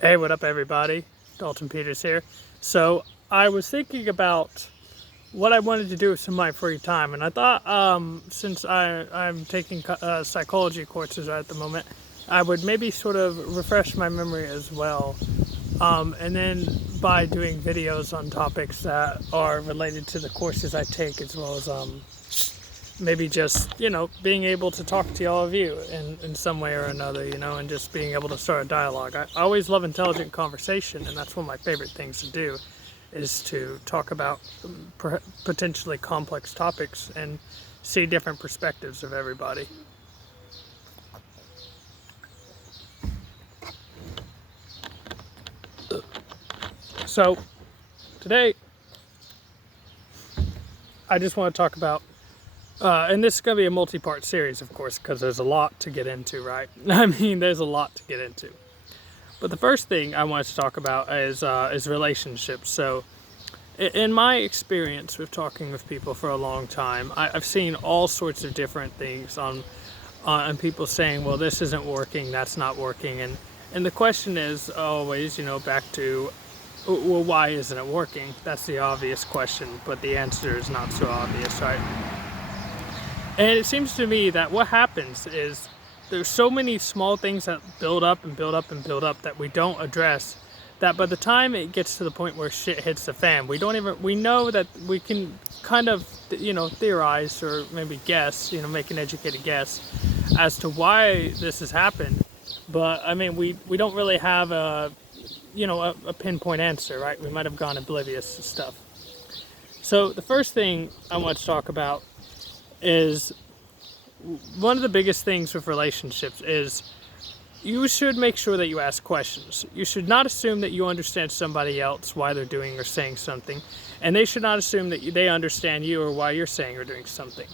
Hey, what up, everybody? Dalton Peters here. So, I was thinking about what I wanted to do with some of my free time, and I thought, since I'm taking psychology courses at the moment, I would maybe sort of refresh my memory as well, and then by doing videos on topics that are related to the courses I take, as well as maybe just, being able to talk to all of you in some way or another, and just being able to start a dialogue. I always love intelligent conversation, and that's one of my favorite things to do, is to talk about potentially complex topics and see different perspectives of everybody. So, today, I just want to talk about and this is going to be a multi-part series, of course, because there's a lot to get into, right? I mean, there's a lot to get into. But the first thing I wanted to talk about is relationships. So, in my experience with talking with people for a long time, I've seen all sorts of different things on people saying, well, this isn't working, that's not working. And the question is always, back to, well, why isn't it working? That's the obvious question, but the answer is not so obvious, right? And it seems to me that what happens is there's so many small things that build up and build up and build up that we don't address, that by the time it gets to the point where shit hits the fan, we know that we can kind of, theorize or maybe guess, make an educated guess as to why this has happened. But I mean, we don't really have a pinpoint answer, right? We might have gone oblivious to stuff. So the first thing I want to talk about is one of the biggest things with relationships is you should make sure that you ask questions. You should not assume that you understand somebody else, why they're doing or saying something, and they should not assume that they understand you or why you're saying or doing something.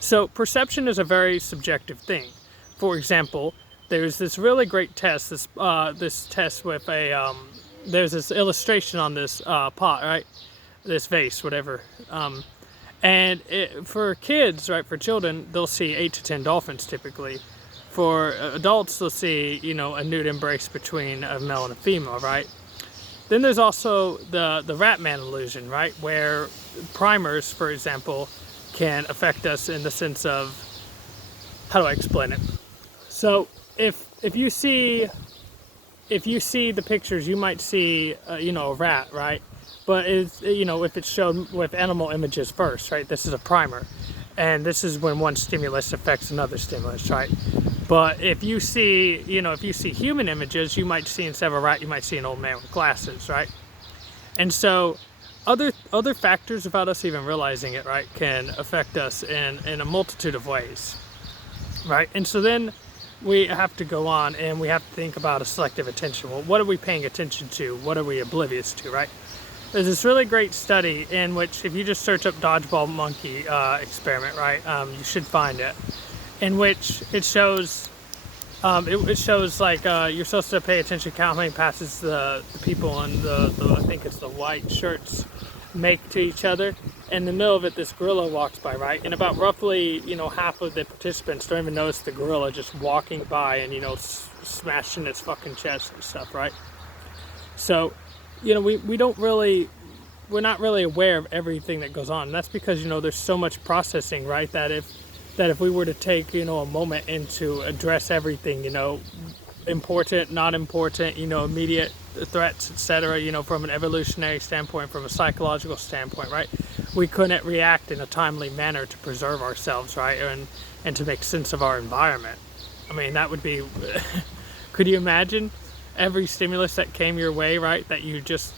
So perception is a very subjective thing. For example, there's this really great test, this test with there's this illustration on this pot, right? This vase, whatever. And for kids, right, for children, they'll see 8 to 10 dolphins typically. For adults, they'll see, a nude embrace between a male and a female, right? Then there's also the Ratman illusion, right, where primers, for example, can affect us in the sense of, how do I explain it? So if you see the pictures, you might see, a rat, right? But if it's shown with animal images first, right? This is a primer, and this is when one stimulus affects another stimulus, right? But if you see, human images, you might see, instead of a rat, you might see an old man with glasses, right? And so, other factors without us even realizing it, right, can affect us in a multitude of ways, right? And so then we have to go on and we have to think about a selective attention. Well, what are we paying attention to? What are we oblivious to, right? There's this really great study in which, if you just search up dodgeball monkey experiment, right, you should find it, in which it shows, it shows like you're supposed to pay attention to how many passes the people in the I think it's the white shirts make to each other. In the middle of it, this gorilla walks by, right, and about roughly, half of the participants don't even notice the gorilla just walking by and, smashing its fucking chest and stuff, right? So, we're not really aware of everything that goes on. And that's because, there's so much processing, right? That if we were to take, a moment and to address everything, important, not important, immediate threats, etc., from an evolutionary standpoint, from a psychological standpoint, right? We couldn't react in a timely manner to preserve ourselves, right? And to make sense of our environment. I mean, that would be, could you imagine? Every stimulus that came your way, right, that you just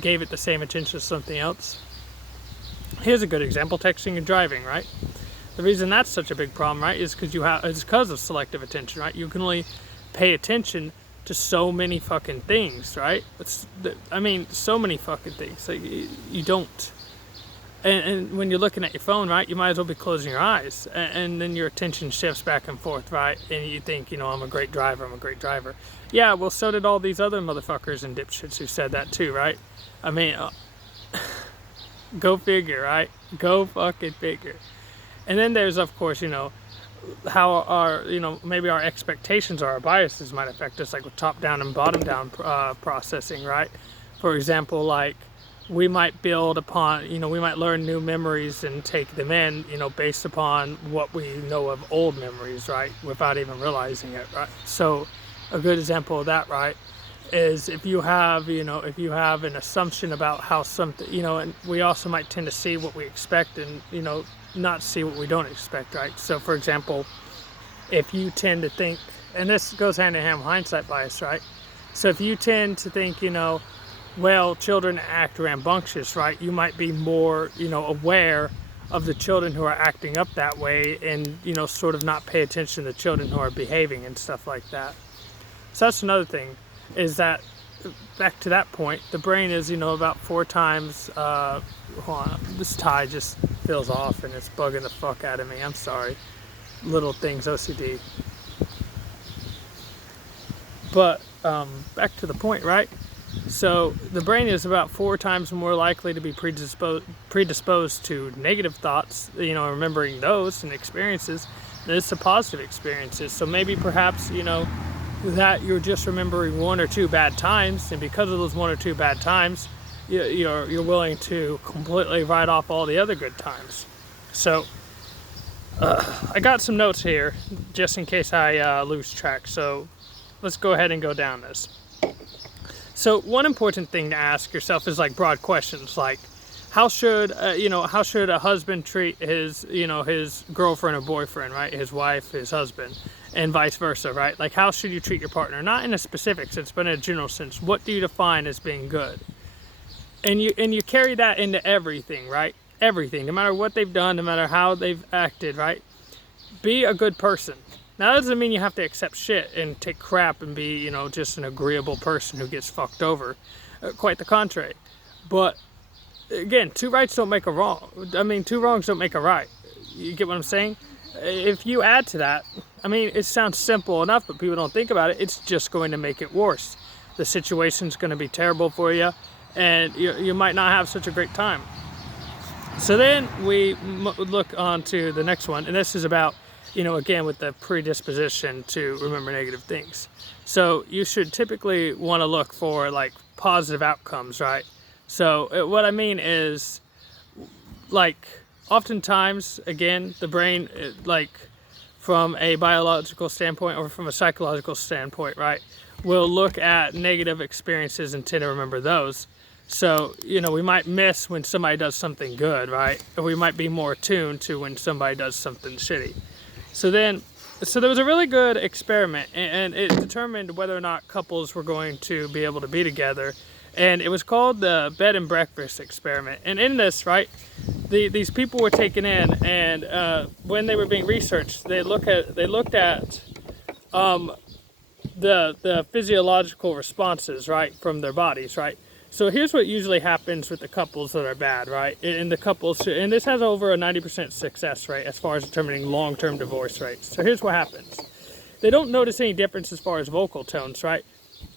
gave it the same attention as something else. Here's a good example: texting and driving, right? The reason that's such a big problem, right, is because of selective attention, right? You can only pay attention to so many fucking things, right? So many fucking things. Like, you don't. And when you're looking at your phone, right, you might as well be closing your eyes. And then your attention shifts back and forth, right? And you think, I'm a great driver. Yeah, well, so did all these other motherfuckers and dipshits who said that too, right? I mean, go figure, right? Go fucking figure. And then there's, of course, how our, maybe our expectations or our biases might affect us, like with top down and bottom down processing, right? For example, like we might build upon, we might learn new memories and take them in, based upon what we know of old memories, right? Without even realizing it, right? So a good example of that, right, is if you have, an assumption about how something, and we also might tend to see what we expect and, not see what we don't expect, right? So for example, if you tend to think, and this goes hand in hand with hindsight bias, right? So if you tend to think, well, children act rambunctious, right? You might be more, aware of the children who are acting up that way and, sort of not pay attention to the children who are behaving and stuff like that. So that's another thing, is that, back to that point, the brain is, about 4 times, hold on, this tie just feels off and it's bugging the fuck out of me. I'm sorry. Little things, OCD. But, back to the point, right? So the brain is about 4 times more likely to be predisposed to negative thoughts, remembering those and experiences, than it's to positive experiences. So maybe perhaps, that you're just remembering 1 or 2 bad times, and because of those 1 or 2 bad times, you're willing to completely write off all the other good times. So I got some notes here just in case I lose track. So let's go ahead and go down this. So one important thing to ask yourself is like broad questions, like how should a husband treat his his girlfriend or boyfriend, right? His wife, his husband, and vice versa, right? Like how should you treat your partner? Not in a specific sense, but in a general sense. What do you define as being good? And you carry that into everything, right? Everything, no matter what they've done, no matter how they've acted, right? Be a good person. Now, that doesn't mean you have to accept shit and take crap and be, just an agreeable person who gets fucked over. Quite the contrary. But, again, 2 rights don't make a wrong. 2 wrongs don't make a right. You get what I'm saying? If you add to that, it sounds simple enough, but people don't think about it. It's just going to make it worse. The situation's going to be terrible for you, and you might not have such a great time. So then we look on to the next one, and this is about, again, with the predisposition to remember negative things. So you should typically want to look for like positive outcomes, right? So what I mean is, like, oftentimes, again, the brain, like, from a biological standpoint or from a psychological standpoint, right, will look at negative experiences and tend to remember those. So, we might miss when somebody does something good, right? Or we might be more attuned to when somebody does something shitty. So there was a really good experiment, and it determined whether or not couples were going to be able to be together. And it was called the bed and breakfast experiment. And in this, right, these people were taken in, and when they were being researched, they looked at the physiological responses, right, from their bodies, right. So here's what usually happens with the couples that are bad, right? And this has over a 90% success rate as far as determining long-term divorce rates. So here's what happens. They don't notice any difference as far as vocal tones, right?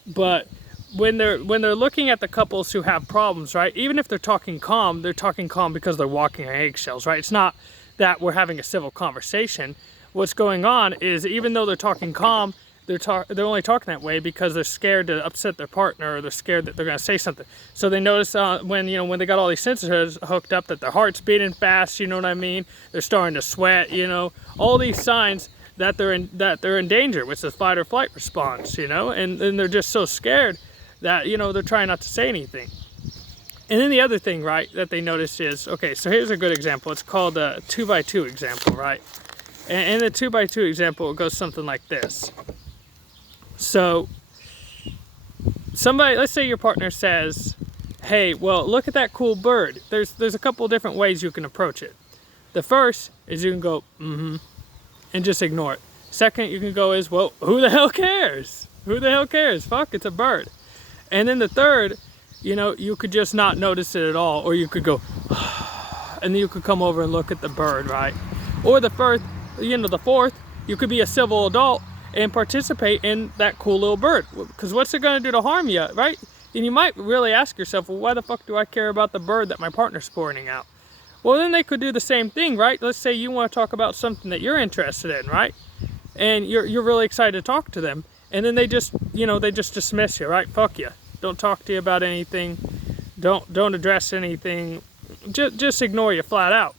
But when they're looking at the couples who have problems, right? Even if they're talking calm because they're walking on eggshells, right? It's not that we're having a civil conversation. What's going on is, even though they're talking calm, they're only talking that way because they're scared to upset their partner, or they're scared that they're going to say something. So they notice when they got all these sensors hooked up, that their heart's beating fast. You know what I mean? They're starting to sweat. All these signs that they're in danger, which is fight or flight response. And they're just so scared that they're trying not to say anything. And then the other thing, right, that they notice is, okay, so here's a good example. It's called the 2x2 example, right? And the 2x2 example, it goes something like this. So let's say your partner says, hey, well, look at that cool bird. There's a couple different ways you can approach it. The first is you can go, and just ignore it. Second, you can go is, well, who the hell cares? Who the hell cares? Fuck, it's a bird. And then the third, you could just not notice it at all, or you could go, and then you could come over and look at the bird, right? Or the fourth, you could be a civil adult and participate in that cool little bird. Because what's it going to do to harm you, right? And you might really ask yourself, well, why the fuck do I care about the bird that my partner's pointing out? Well, then they could do the same thing, right? Let's say you want to talk about something that you're interested in, right? And you're really excited to talk to them, and then they just, they just dismiss you, right? Fuck you. Don't talk to you about anything. Don't address anything. Just ignore you flat out.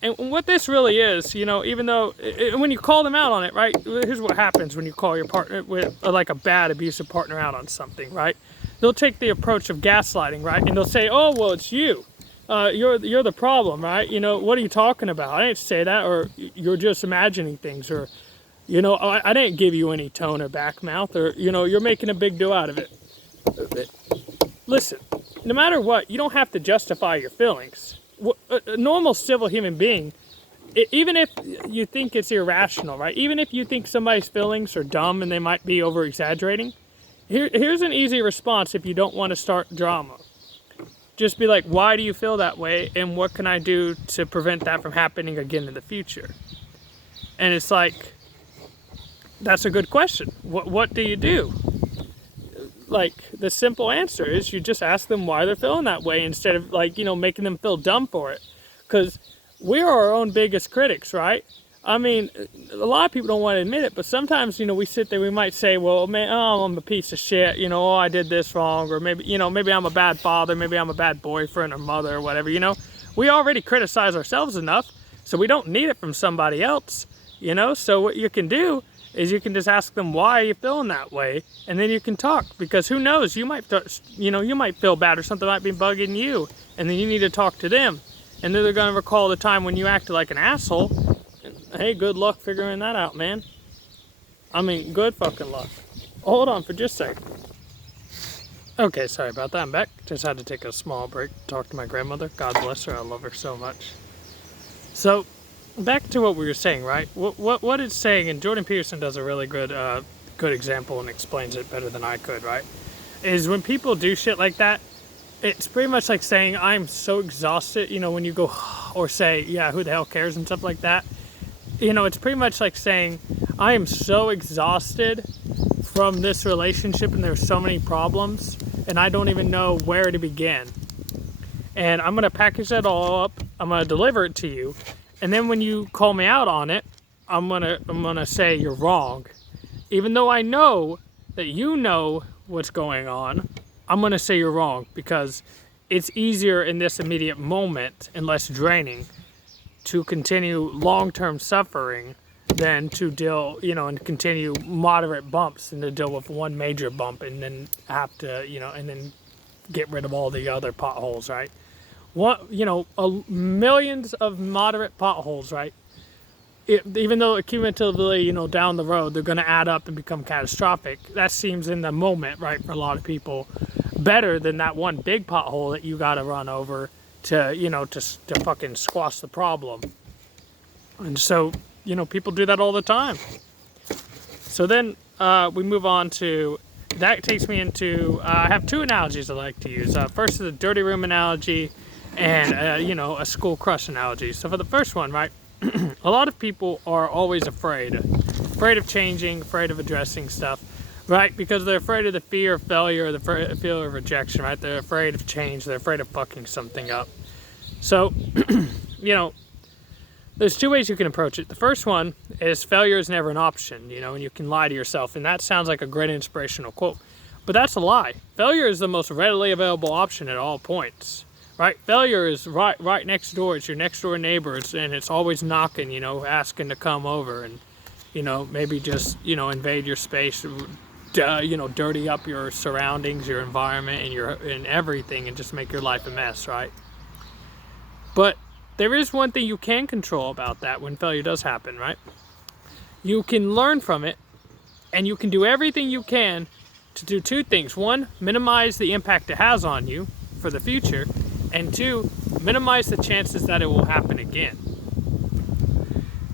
And what this really is, even though when you call them out on it, right? Here's what happens when you call your partner with like a bad abusive partner out on something, right? They'll take the approach of gaslighting, right? And they'll say, "Oh, well, it's you. You're the problem, right? What are you talking about? I didn't say that, or you're just imagining things, or I didn't give you any tone or back mouth, or you're making a big deal out of it." Listen, no matter what, you don't have to justify your feelings. A normal civil human being, even if you think it's irrational, right? Even if you think somebody's feelings are dumb and they might be over exaggerating, here's an easy response if you don't want to start drama. Just be like, why do you feel that way, and what can I do to prevent that from happening again in the future? And it's like, that's a good question. What do you do? Like, the simple answer is you just ask them why they're feeling that way, instead of making them feel dumb for it. Because we are our own biggest critics, right? I mean, a lot of people don't want to admit it, but sometimes, we sit there, we might say, well, man, I'm a piece of shit, oh, I did this wrong, or maybe, maybe I'm a bad father, maybe I'm a bad boyfriend or mother or whatever, We already criticize ourselves enough, so we don't need it from somebody else, So what you can do is you can just ask them, why are you feeling that way? And then you can talk, because who knows, you might feel bad, or something might be bugging you, and then you need to talk to them. And then they're going to recall the time when you acted like an asshole. Hey, good luck figuring that out, man. I mean, good fucking luck. Hold on for just a second. Okay, sorry about that. I'm back. Just had to take a small break to talk to my grandmother. God bless her. I love her so much. So, back to what we were saying, right? What it's saying, and Jordan Peterson does a really good example and explains it better than I could, right? Is when people do shit like that, it's pretty much like saying, I'm so exhausted, when you go, or say, yeah, who the hell cares, and stuff like that. It's pretty much like saying, I am so exhausted from this relationship, and there's so many problems, and I don't even know where to begin. And I'm going to package that all up, I'm going to deliver it to you, and then when you call me out on it, I'm gonna say you're wrong. Even though I know that you know what's going on, I'm going to say you're wrong, because it's easier in this immediate moment and less draining to continue long-term suffering than to deal, and continue moderate bumps and to deal with one major bump and then have to, and then get rid of all the other potholes, right? Millions of moderate potholes, right? Even though cumulatively, down the road, they're going to add up and become catastrophic. That seems in the moment, right, for a lot of people, better than that one big pothole that you got to run over to, to fucking squash the problem. And so, people do that all the time. So then we move on to, that takes me into, I have two analogies I like to use. First is the dirty room analogy, and, a school crush analogy. So for the first one, right, a lot of people are always afraid of changing, afraid of addressing stuff, right? Because they're afraid of the fear of failure, the fear of rejection, right? They're afraid of change, they're afraid of fucking something up. So, there's two ways you can approach it. The first one is failure is never an option, and you can lie to yourself. And that sounds like a great inspirational quote, but that's a lie. Failure is the most readily available option at all points. Right? Failure is right next door. It's your next door neighbors, and it's always knocking, asking to come over and, maybe just, invade your space, dirty up your surroundings, your environment, and everything, and just make your life a mess, right? But there is one thing you can control about that when failure does happen, right? You can learn from it, and you can do everything you can to do two things. One, minimize the impact it has on you for the future. And two, minimize the chances that it will happen again.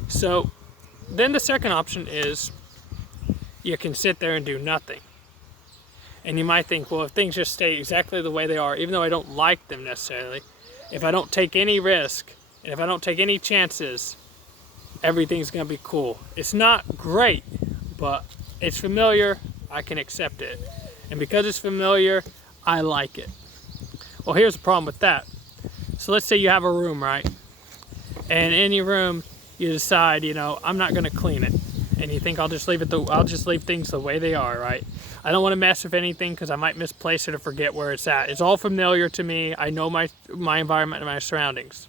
So then the second option is you can sit there and do nothing. And you might think, well, if things just stay exactly the way they are, even though I don't like them necessarily, if I don't take any risk, and if I don't take any chances, everything's going to be cool. It's not great, but it's familiar, I can accept it. And because it's familiar, I like it. Well, here's the problem with that. So let's say you have a room, right? And in your room, you decide, I'm not going to clean it. And you think I'll just leave things the way they are, right? I don't want to mess with anything because I might misplace it or forget where it's at. It's all familiar to me. I know my environment and my surroundings.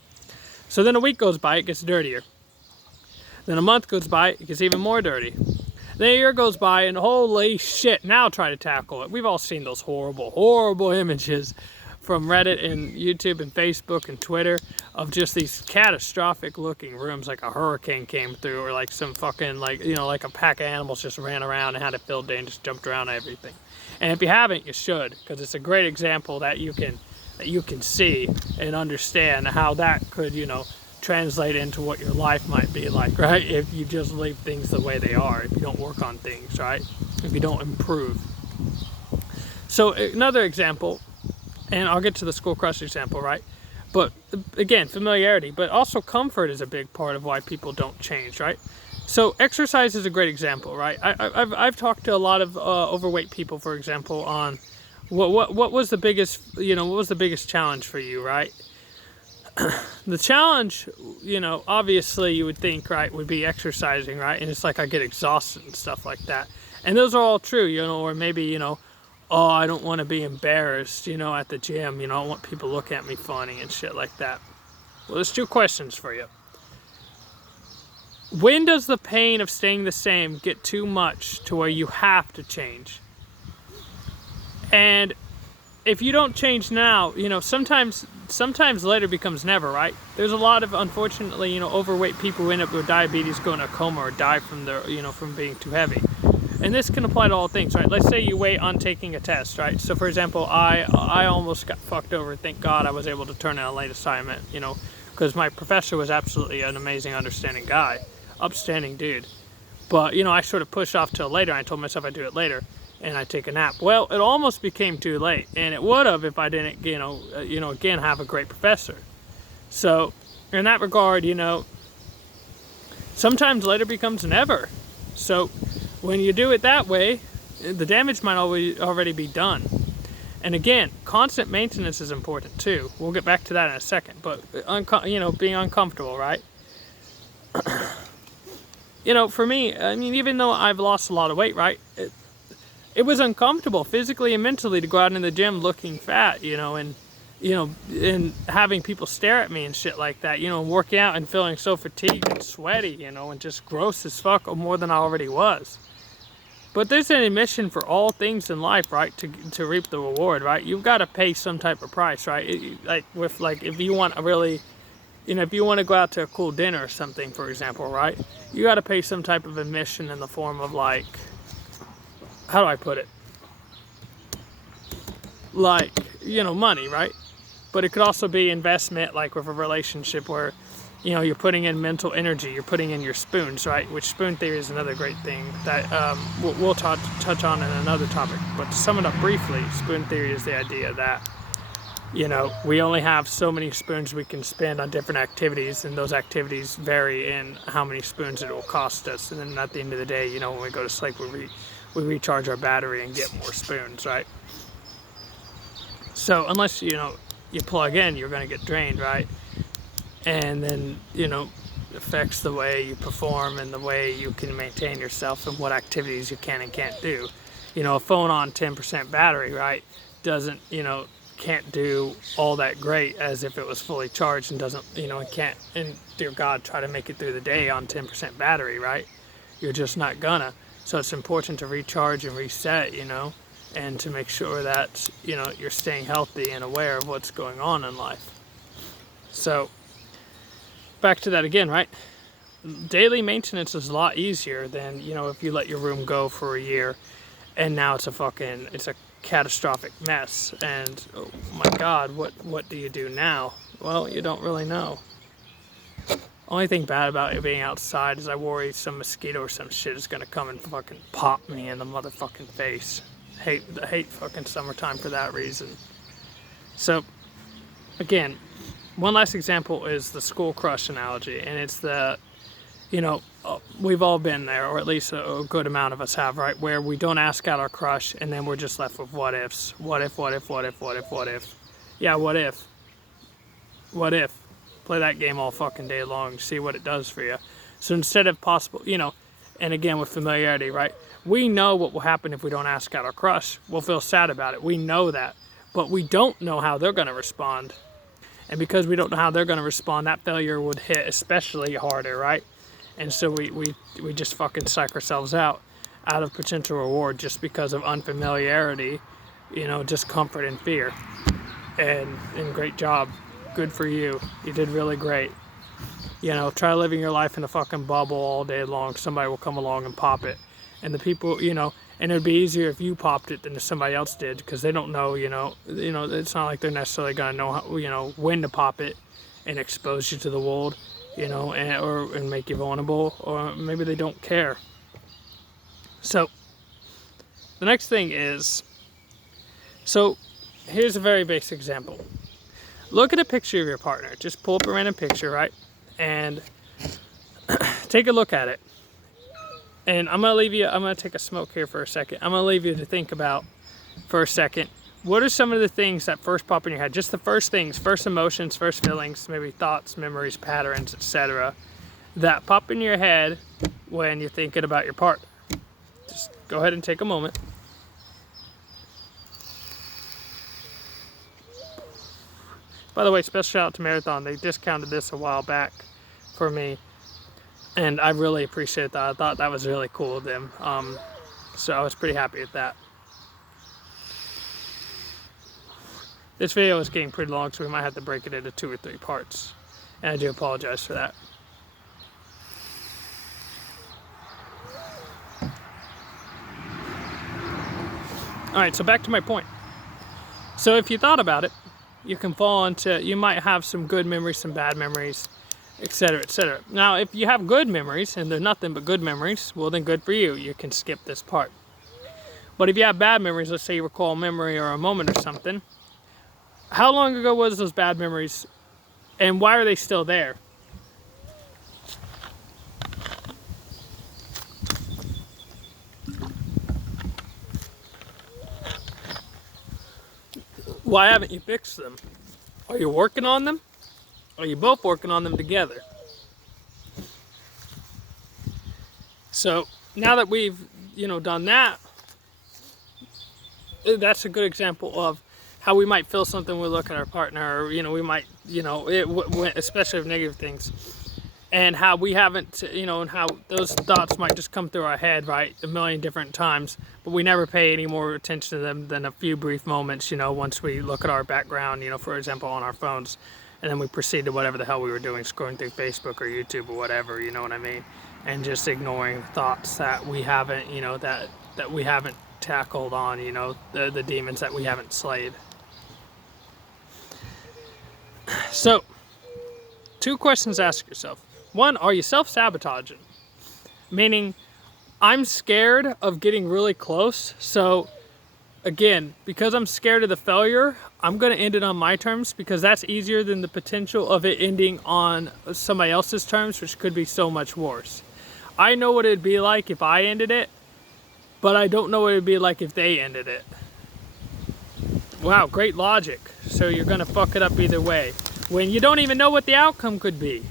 So then a week goes by, it gets dirtier. Then a month goes by, it gets even more dirty. Then a year goes by, and holy shit, now try to tackle it. We've all seen those horrible, horrible images from Reddit and YouTube and Facebook and Twitter of just these catastrophic looking rooms, like a hurricane came through, or like some fucking, like a pack of animals just ran around and had it filled in, just jumped around and everything. And if you haven't, you should, because it's a great example that you can see and understand how that could, translate into what your life might be like, right? If you just leave things the way they are, if you don't work on things, right? If you don't improve. So another example, and I'll get to the school crush example, right? But again, familiarity, but also comfort is a big part of why people don't change, right? So exercise is a great example, right? I've talked to a lot of overweight people, for example, on what was the biggest, what was the biggest challenge for you, right? The challenge, obviously you would think, right, would be exercising, right? And it's like I get exhausted and stuff like that. And those are all true, or maybe, oh, I don't want to be embarrassed, at the gym, I don't want people to look at me funny and shit like that. Well, there's two questions for you. When does the pain of staying the same get too much to where you have to change? And if you don't change now, sometimes later becomes never, right? There's a lot of, unfortunately, overweight people who end up with diabetes, go in a coma, or die from from being too heavy. And this can apply to all things, right? Let's say you wait on taking a test, right? So for example, I almost got fucked over. Thank God I was able to turn in a late assignment, because my professor was absolutely an amazing, understanding guy, upstanding dude. But, I sort of pushed off till later. I told myself I'd do it later. And I take a nap. Well, it almost became too late, and it would have if I didn't, again, have a great professor. So, in that regard, sometimes later becomes never. So, when you do it that way, the damage might already be done. And again, constant maintenance is important too. We'll get back to that in a second. But being uncomfortable, right? For me, even though I've lost a lot of weight, right? It was uncomfortable physically and mentally to go out in the gym looking fat, and having people stare at me and shit like that, working out and feeling so fatigued and sweaty, and just gross as fuck, or more than I already was. But there's an admission for all things in life, right? To reap the reward, right? You've got to pay some type of price, right? If you want to really, if you want to go out to a cool dinner or something, for example, right? You got to pay some type of admission in the form of how do I put it? Money, right? But it could also be investment, like with a relationship where, you're putting in mental energy, you're putting in your spoons, right? Which spoon theory is another great thing that we'll touch on in another topic. But to sum it up briefly, spoon theory is the idea that, we only have so many spoons we can spend on different activities, and those activities vary in how many spoons it will cost us. And then at the end of the day, when we go to sleep, we recharge our battery and get more spoons, right? So unless, you plug in, you're going to get drained, right? And then, affects the way you perform and the way you can maintain yourself and what activities you can and can't do. A phone on 10% battery, right, doesn't, can't do all that great as if it was fully charged, and doesn't, it can't, and dear God, try to make it through the day on 10% battery, right? You're just not gonna. So it's important to recharge and reset, and to make sure that, you're staying healthy and aware of what's going on in life. So, back to that again, right? Daily maintenance is a lot easier than, if you let your room go for a year and now it's a catastrophic mess. And, oh my God, what do you do now? Well, you don't really know. Only thing bad about it being outside is I worry some mosquito or some shit is gonna come and fucking pop me in the motherfucking face. I hate fucking summertime for that reason. So, again, one last example is the school crush analogy, and it's the, we've all been there, or at least a good amount of us have, right? Where we don't ask out our crush, and then we're just left with what ifs. What if? Yeah, what if? What if? Play that game all fucking day long. See what it does for you. So instead of possible, and again with familiarity, right? We know what will happen if we don't ask out our crush. We'll feel sad about it. We know that. But we don't know how they're going to respond. And because we don't know how they're going to respond, that failure would hit especially harder, right? And so we just fucking psych ourselves out of potential reward just because of unfamiliarity, discomfort and fear. And great job. Good for you. You did really great. Try living your life in a fucking bubble all day long. Somebody will come along and pop it. And the people, and it'd be easier if you popped it than if somebody else did, because they don't know, it's not like they're necessarily going to know how, when to pop it and expose you to the world, and make you vulnerable, or maybe they don't care. So the next thing is, here's a very basic example. Look at a picture of your partner. Just pull up a random picture, right? And take a look at it. And I'm going to take a smoke here for a second. I'm going to leave you to think about for a second. What are some of the things that first pop in your head? Just the first things, first emotions, first feelings, maybe thoughts, memories, patterns, etc. that pop in your head when you're thinking about your partner. Just go ahead and take a moment. By the way, special shout out to Marathon. They discounted this a while back for me. And I really appreciate that. I thought that was really cool of them. So I was pretty happy with that. This video is getting pretty long, so we might have to break it into 2 or 3 parts. And I do apologize for that. Alright, so back to my point. So if you thought about it, you might have some good memories, some bad memories, etc., etc. Now, if you have good memories, and they're nothing but good memories, well then good for you. You can skip this part. But if you have bad memories, let's say you recall a memory or a moment or something, how long ago was those bad memories, and why are they still there? Why haven't you fixed them? Are you working on them? Are you both working on them together? So now that we've done that, that's a good example of how we might feel something when we look at our partner, or we might especially with negative things, and how we haven't, and how those thoughts might just come through our head, right, a million different times, but we never pay any more attention to them than a few brief moments, once we look at our background, for example, on our phones. And then we proceed to whatever the hell we were doing, scrolling through Facebook or YouTube or whatever, you know what I mean? And just ignoring thoughts that we haven't, that we haven't tackled on, the demons that we haven't slayed. So, 2 questions to ask yourself. 1, are you self-sabotaging? Meaning, I'm scared of getting really close, so again, because I'm scared of the failure, I'm going to end it on my terms, because that's easier than the potential of it ending on somebody else's terms, which could be so much worse. I know what it'd be like if I ended it, but I don't know what it'd be like if they ended it. Wow, great logic. So you're going to fuck it up either way, when you don't even know what the outcome could be.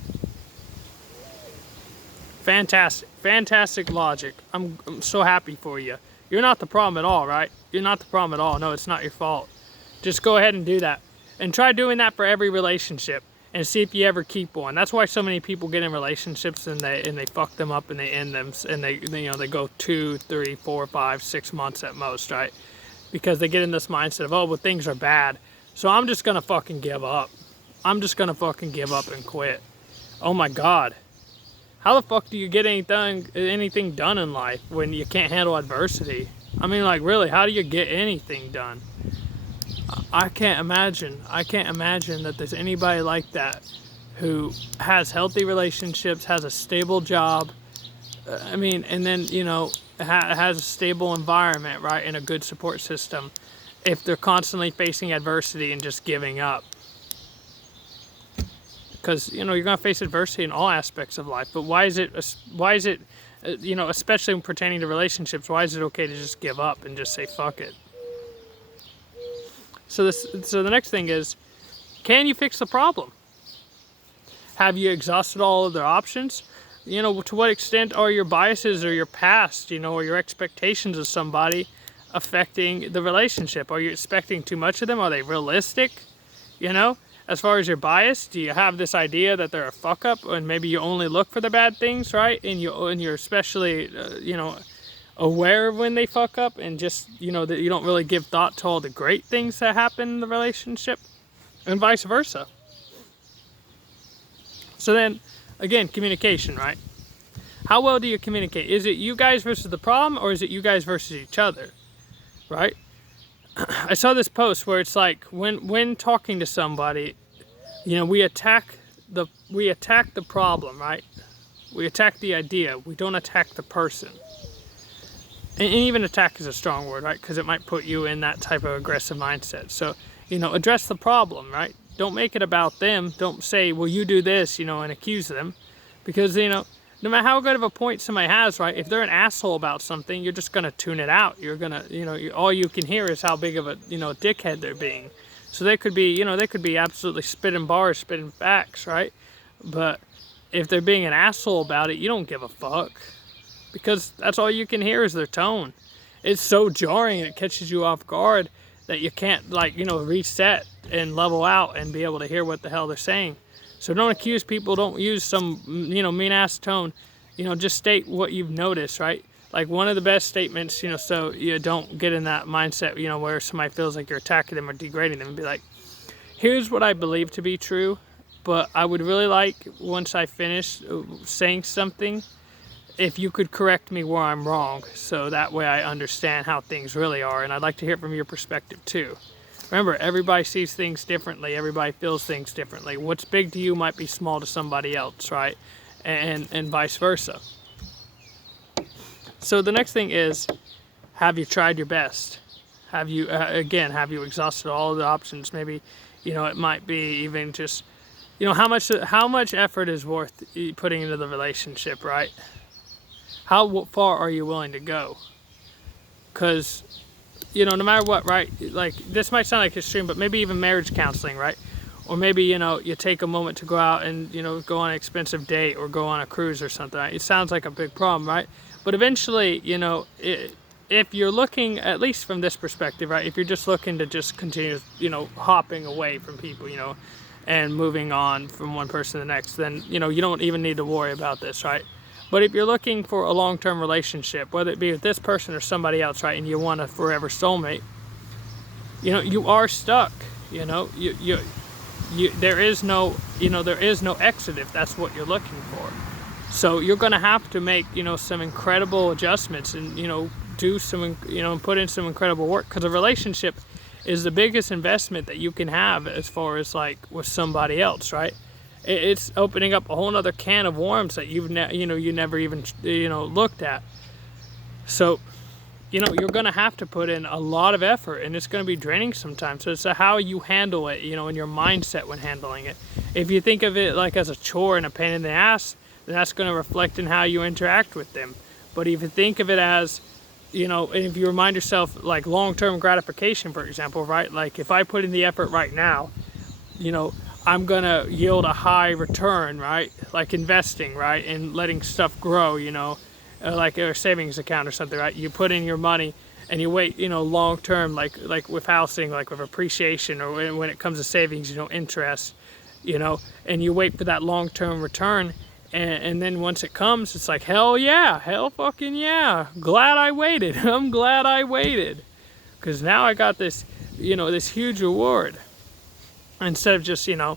Fantastic logic. I'm so happy for you. You're not the problem at all, right? You're not the problem at all. No, it's not your fault. Just go ahead and do that. And try doing that for every relationship and see if you ever keep one. That's why so many people get in relationships and they fuck them up and they end them, and they go 2, 3, 4, 5, 6 months at most, right? Because they get in this mindset of, oh, well, things are bad, so I'm just gonna fucking give up. I'm just gonna fucking give up and quit. Oh my God. How the fuck do you get anything done in life when you can't handle adversity? I mean, like, really, how do you get anything done? I can't imagine that there's anybody like that who has healthy relationships, has a stable job, and then, has a stable environment, right, and a good support system, if they're constantly facing adversity and just giving up. Because, you're going to face adversity in all aspects of life, but why is it, especially when pertaining to relationships, why is it okay to just give up and just say, fuck it? So the next thing is, can you fix the problem? Have you exhausted all of their options? You know, to what extent are your biases or your past, you know, or your expectations of somebody affecting the relationship? Are you expecting too much of them? Are they realistic? You know, as far as your bias, do you have this idea that they're a fuck up and maybe you only look for the bad things, right? And you're especially, you know, aware of when they fuck up, and just, you know, that you don't really give thought to all the great things that happen in the relationship, and vice versa. So then, again, communication, right? How well do you communicate? Is it you guys versus the problem, or is it you guys versus each other, right? I saw this post where it's like, when talking to somebody, you know, we attack the problem, right? We attack the idea. We don't attack the person. And even attack is a strong word, right? Because it might put you in that type of aggressive mindset. So, you know, address the problem, right? Don't make it about them. Don't say, well, you do this, you know, and accuse them. Because, you know, no matter how good of a point somebody has, right? If they're an asshole about something, you're just going to tune it out. You're going to, you know, all you can hear is how big of a, you know, dickhead they're being. So they could be, you know, they could be absolutely spitting bars, spitting facts, right? But if they're being an asshole about it, you don't give a fuck. Because that's all you can hear is their tone. It's so jarring and it catches you off guard that you can't, like, you know, reset and level out and be able to hear what the hell they're saying. So don't accuse people. Don't use some, you know, mean ass tone. You know, just state what you've noticed, right? Like, one of the best statements, you know, so you don't get in that mindset, you know, where somebody feels like you're attacking them or degrading them, and be like, here's what I believe to be true, but I would really like, once I finish saying something, if you could correct me where I'm wrong, so that way I understand how things really are, and I'd like to hear it from your perspective too. Remember, everybody sees things differently, everybody feels things differently. What's big to you might be small to somebody else, right? And vice versa. So the next thing is, have you tried your best? Have you, again, have you exhausted all of the options? Maybe, you know, it might be even just, you know, how much effort is worth putting into the relationship, right? How far are you willing to go? Because, you know, no matter what, right? Like, this might sound like extreme, but maybe even marriage counseling, right? Or maybe, you know, you take a moment to go out and, you know, go on an expensive date or go on a cruise or something. It sounds like a big problem, right? But eventually, you know, if you're looking, at least from this perspective, right? If you're just looking to just continue, you know, hopping away from people, you know, and moving on from one person to the next, then, you know, you don't even need to worry about this, right? But if you're looking for a long-term relationship, whether it be with this person or somebody else, right, and you want a forever soulmate, you know, you are stuck. You know, there is no, you know, there is no exit if that's what you're looking for. So you're going to have to make, you know, some incredible adjustments and, you know, do some, you know, and put in some incredible work, because a relationship is the biggest investment that you can have as far as, like, with somebody else, right? It's opening up a whole other can of worms that you never even, you know, looked at. So, you know, you're going to have to put in a lot of effort, and it's going to be draining sometimes. So it's how you handle it, you know, and your mindset when handling it. If you think of it like as a chore and a pain in the ass, then that's going to reflect in how you interact with them. But if you think of it as, you know, if you remind yourself, like, long-term gratification, for example, right? Like, if I put in the effort right now, you know, I'm going to yield a high return, right? Like investing, right? And letting stuff grow, you know, like a savings account or something, right? You put in your money and you wait, you know, long term, like with housing, like with appreciation, or when it comes to savings, you know, interest, you know, and you wait for that long term return. And then once it comes, it's like, hell yeah, hell fucking yeah. Glad I waited. I'm glad I waited. Because now I got this, you know, this huge reward. Instead of just, you know,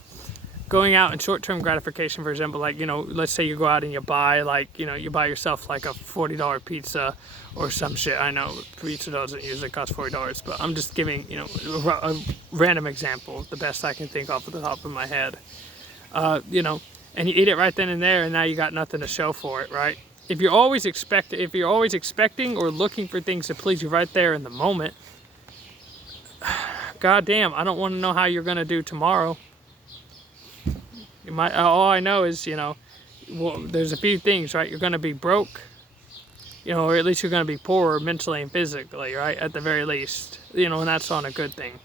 going out in short-term gratification, for example, like, you know, let's say you go out and you buy, like, you know, you buy yourself like a $40 pizza or some shit. I know pizza doesn't usually cost $40, but I'm just giving, you know, a random example, the best I can think off the top of my head. You know, and you eat it right then and there, and now you got nothing to show for it, right? If you're always expecting or looking for things to please you right there in the moment, God damn, I don't want to know how you're going to do tomorrow. All I know is, you know, well, there's a few things, right? You're going to be broke, you know, or at least you're going to be poorer mentally and physically, right? At the very least, you know, and that's on a good thing.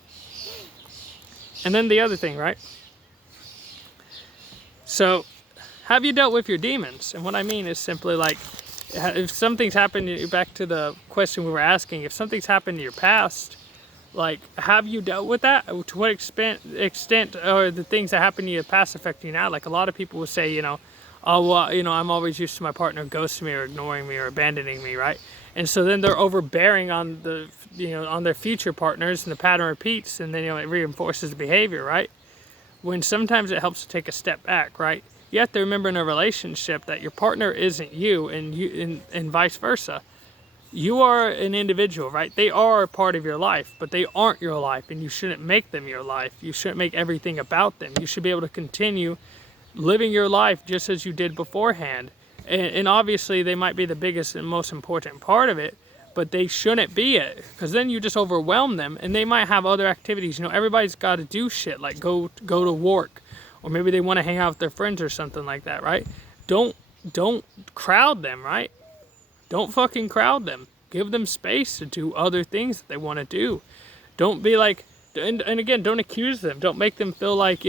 And then the other thing, right? So, have you dealt with your demons? And what I mean is simply like, if something's happened, back to the question we were asking, if something's happened in your past, like, have you dealt with that? To what extent are the things that happen to you in the past affecting you now? Like, a lot of people will say, oh, well, I'm always used to my partner ghosting me or ignoring me or abandoning me, right? And so then they're overbearing on on their future partners, and the pattern repeats, and then, it reinforces the behavior, right? When sometimes it helps to take a step back, right? You have to remember in a relationship that your partner isn't you, and vice versa. You are an individual, right? They are a part of your life, but they aren't your life, and you shouldn't make them your life. You shouldn't make everything about them. You should be able to continue living your life just as you did beforehand. And obviously they might be the biggest and most important part of it, but they shouldn't be it, because then you just overwhelm them, and they might have other activities. Everybody's got to do shit, like go to work, or maybe they want to hang out with their friends or something like that, right? Don't crowd them, right? Don't fucking crowd them. Give them space to do other things that they want to do. Don't be like, and again, don't accuse them. Don't make them feel like,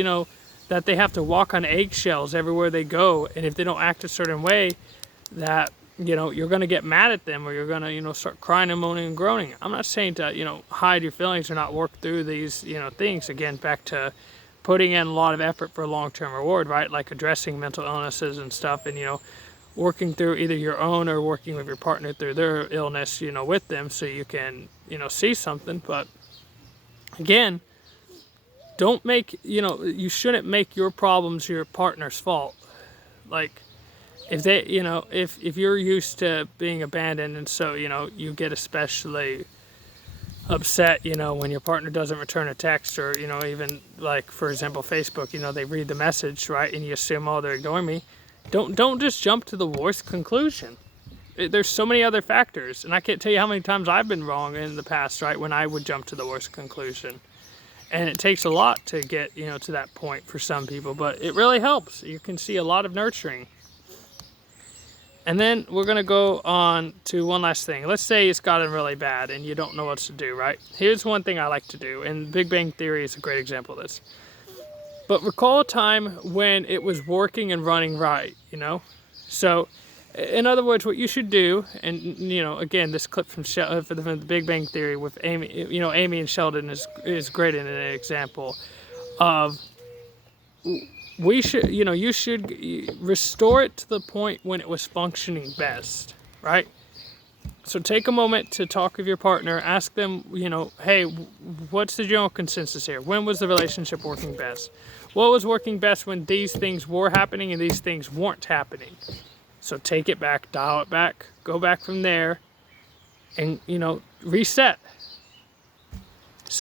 that they have to walk on eggshells everywhere they go. And if they don't act a certain way, that, you're going to get mad at them, or you're going to, start crying and moaning and groaning. I'm not saying to, hide your feelings or not work through these, things. Again, back to putting in a lot of effort for a long-term reward, right? Like addressing mental illnesses and stuff, and, working through either your own or working with your partner through their illness, with them, so you can, see something. But again, don't make, you shouldn't make your problems your partner's fault. Like, if they, if you're used to being abandoned, and so, you get especially upset, when your partner doesn't return a text, or, even like, for example, Facebook, they read the message, right? And you assume, oh, they're ignoring me. Don't just jump to the worst conclusion. There's so many other factors, and I can't tell you how many times I've been wrong in the past, right? When I would jump to the worst conclusion. And it takes a lot to get, to that point for some people, but it really helps. You can see a lot of nurturing. And then we're going to go on to one last thing. Let's say it's gotten really bad and you don't know what to do, right? Here's one thing I like to do, and Big Bang Theory is a great example of this. But recall a time when it was working and running right, So, in other words, what you should do, and, again, this clip from the Big Bang Theory with Amy, Amy and Sheldon is great in an example of, you should restore it to the point when it was functioning best, right? So take a moment to talk with your partner, ask them, hey, what's the general consensus here? When was the relationship working best? What was working best when these things were happening and these things weren't happening? So take it back, dial it back, go back from there, and, reset.